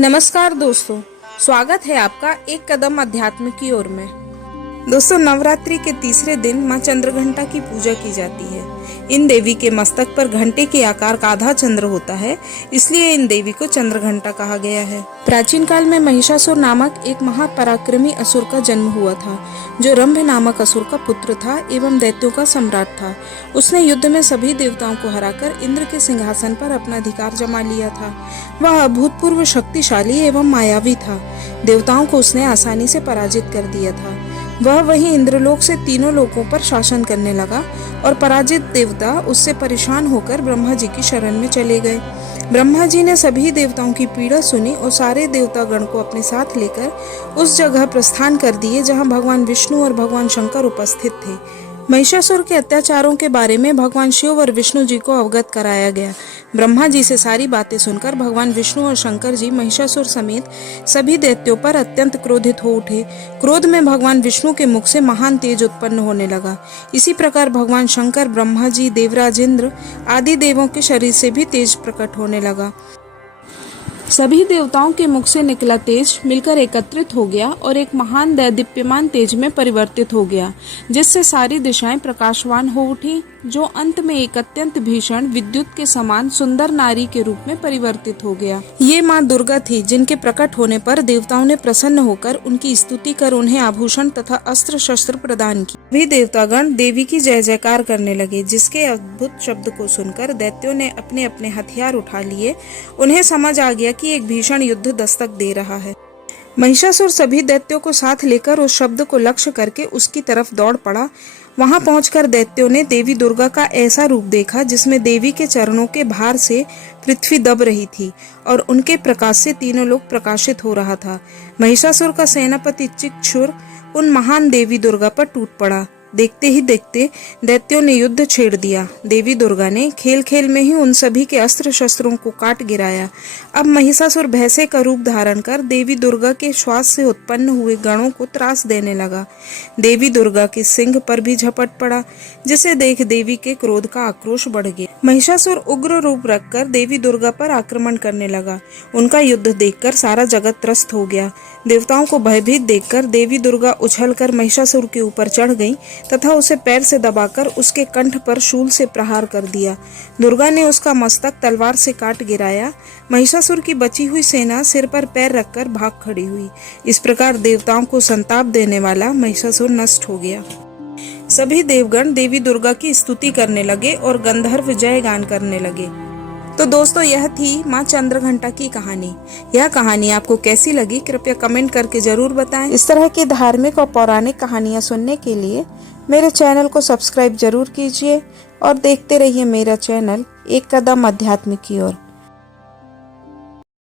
नमस्कार दोस्तों, स्वागत है आपका एक कदम अध्यात्म की ओर में। दोस्तों, नवरात्रि के तीसरे दिन मां चंद्रघंटा की पूजा की जाती है। इन देवी के मस्तक पर घंटे के आकार का आधा चंद्र होता है, इसलिए इन देवी को चंद्रघंटा कहा गया है। प्राचीन काल में महिषासुर नामक एक महापराक्रमी असुर का जन्म हुआ था, जो रंभ नामक असुर का पुत्र था एवं दैत्यों का सम्राट था। उसने युद्ध में सभी देवताओं को हराकर इंद्र के सिंहासन पर अपना अधिकार जमा लिया था। वह अभूतपूर्व शक्तिशाली एवं मायावी था। देवताओं को उसने आसानी से पराजित कर दिया था। वह वहीं इंद्रलोक से तीनों लोकों पर शासन करने लगा और पराजित देवता उससे परेशान होकर ब्रह्मा जी की शरण में चले गए। ब्रह्मा जी ने सभी देवताओं की पीड़ा सुनी और सारे देवतागण को अपने साथ लेकर उस जगह प्रस्थान कर दिए जहां भगवान विष्णु और भगवान शंकर उपस्थित थे। महिषासुर के अत्याचारों के बारे में भगवान शिव और विष्णु जी को अवगत कराया गया। ब्रह्मा जी से सारी बातें सुनकर भगवान विष्णु और शंकर जी महिषासुर समेत सभी दैत्यों पर अत्यंत क्रोधित हो उठे। क्रोध में भगवान विष्णु के मुख से महान तेज उत्पन्न होने लगा। इसी प्रकार भगवान शंकर, ब्रह्मा जी, देवराज इंद्र आदि देवों के शरीर से भी तेज प्रकट होने लगा। सभी देवताओं के मुख से निकला तेज मिलकर एकत्रित हो गया और एक महान दैदीप्यमान तेज में परिवर्तित हो गया, जिससे सारी दिशाएं प्रकाशवान हो उठी, जो अंत में एक अत्यंत भीषण विद्युत के समान सुंदर नारी के रूप में परिवर्तित हो गया। ये माँ दुर्गा थी, जिनके प्रकट होने पर देवताओं ने प्रसन्न होकर उनकी स्तुति कर उन्हें आभूषण तथा अस्त्र शस्त्र प्रदान किए। भी देवतागण देवी की जय जयकार करने लगे, जिसके अद्भुत शब्द को सुनकर दैत्यों ने अपने अपने हथियार उठा लिए। उन्हें समझ आ गया कि एक भीषण युद्ध दस्तक दे रहा है। महिषासुर सभी दैत्यों को साथ लेकर उस शब्द को लक्ष्य करके उसकी तरफ दौड़ पड़ा। वहां पहुंचकर दैत्यों ने देवी दुर्गा का ऐसा रूप देखा जिसमें देवी के चरणों के भार से पृथ्वी दब रही थी और उनके प्रकाश से तीनों लोक प्रकाशित हो रहा था। महिषासुर का सेनापति चिक्षुर उन महान देवी दुर्गा पर टूट पड़ा। देखते ही देखते दैत्यों ने युद्ध छेड़ दिया। देवी दुर्गा ने खेल खेल में ही उन सभी के अस्त्र शस्त्रों को काट गिराया। अब महिषासुर भैंसे का रूप धारण कर देवी दुर्गा के श्वास से उत्पन्न हुए गणों को त्रास देने लगा। देवी दुर्गा के सिंह पर भी झपट पड़ा, जिसे देख देवी के क्रोध का आक्रोश बढ़ गया। महिषासुर उग्र रूप रखकर देवी दुर्गा पर आक्रमण करने लगा। उनका युद्ध देखकर सारा जगत त्रस्त हो गया। देवताओं को भयभीत देखकर देवी दुर्गा उछलकर महिषासुर के ऊपर चढ़ गईं तथा उसे पैर से दबाकर उसके कंठ पर शूल से प्रहार कर दिया। दुर्गा ने उसका मस्तक तलवार से काट गिराया। महिषासुर की बची हुई सेना सिर पर पैर रखकर भाग खड़ी हुई। इस प्रकार देवताओं को संताप देने वाला महिषासुर नष्ट हो गया। सभी देवगण देवी दुर्गा की स्तुति करने लगे और गंधर्व जय गान करने लगे। तो दोस्तों, यह थी माँ चंद्रघंटा की कहानी। यह कहानी आपको कैसी लगी, कृपया कमेंट करके जरूर बताएं। इस तरह की धार्मिक और पौराणिक कहानियाँ सुनने के लिए मेरे चैनल को सब्सक्राइब जरूर कीजिए और देखते रहिए मेरा चैनल एक कदम अध्यात्म की ओर।